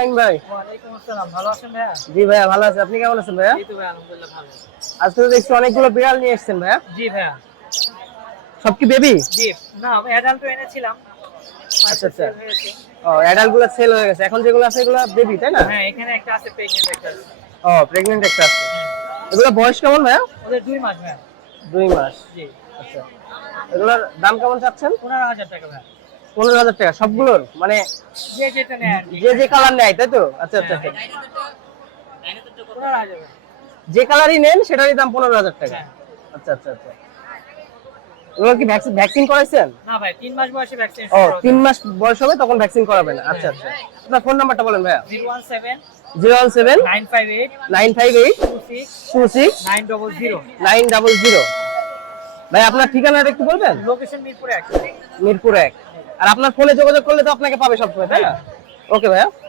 শাহিন ভাই। ওয়ালাইকুম আসসালাম, ভালো আছেন ভাইয়া? জি ভাইয়া ভালো আছি, আপনি কেমন আছেন ভাইয়া? এই তো ভাইয়া আলহামদুলিল্লাহ ভালো। আজকে তো দেখছি অনেকগুলো বিড়াল নিয়ে এসেছেন ভাইয়া, জি ভাইয়া। সব কি বেবি? জি না, অ্যাডাল্ট এনেছিলাম, আচ্ছা কয়েকটা আচ্ছা, সেল হয়েছে। ও অ্যাডাল্ট গুলো সেল হয়ে গেছে, এখন যেগুলো আছে এগুলো বেবি তাই না? হ্যাঁ, এখানে একটা আছে, প্রেগন্যান্ট একটা আছে। ও প্রেগন্যান্ট একটা আছে। হ্যাঁ, এগুলো বয়স কেমন ভাইয়া? ওদের 2 মাস ভাইয়া। 2 মাস। জি, আচ্ছা, এগুলোর দাম কেমন চাচ্ছেন? 15,000 টাকা ভাইয়া। 15,000 টাকা সবগুলোর, মানে যে যেটা নেয় আর কি। যে যে কালার নেয় তাই তো? আচ্ছা আচ্ছা আচ্ছা, 15,000 ভাইয়া। যে কালারই নেন সেটারই দাম 15,000 টাকা। হ্যাঁ। আচ্ছা আচ্ছা আচ্ছা, এগুলো কি ভ্যাকসিন ভ্যাকসিন করাইছেন? না ভাই, 3 মাস বয়সে ভ্যাকসিন ও শুরু হবে। 3 মাস বয়স হবে তখন ভ্যাকসিন করাবেন। আচ্ছা আচ্ছা, আপনার ফোন নাম্বারটা বলেন ভাইয়া। 017 017 958 958 26 26 900। 900। ভাই আপনার ঠিকানাটা একটু বলবেন? লোকেশন মিরপুর 1। মিরপুর 1। আর আপনার ফোনে যোগাযোগ করলে তো আপনাকে পাবে সবসময় তাই না? ওকে ভাইয়া।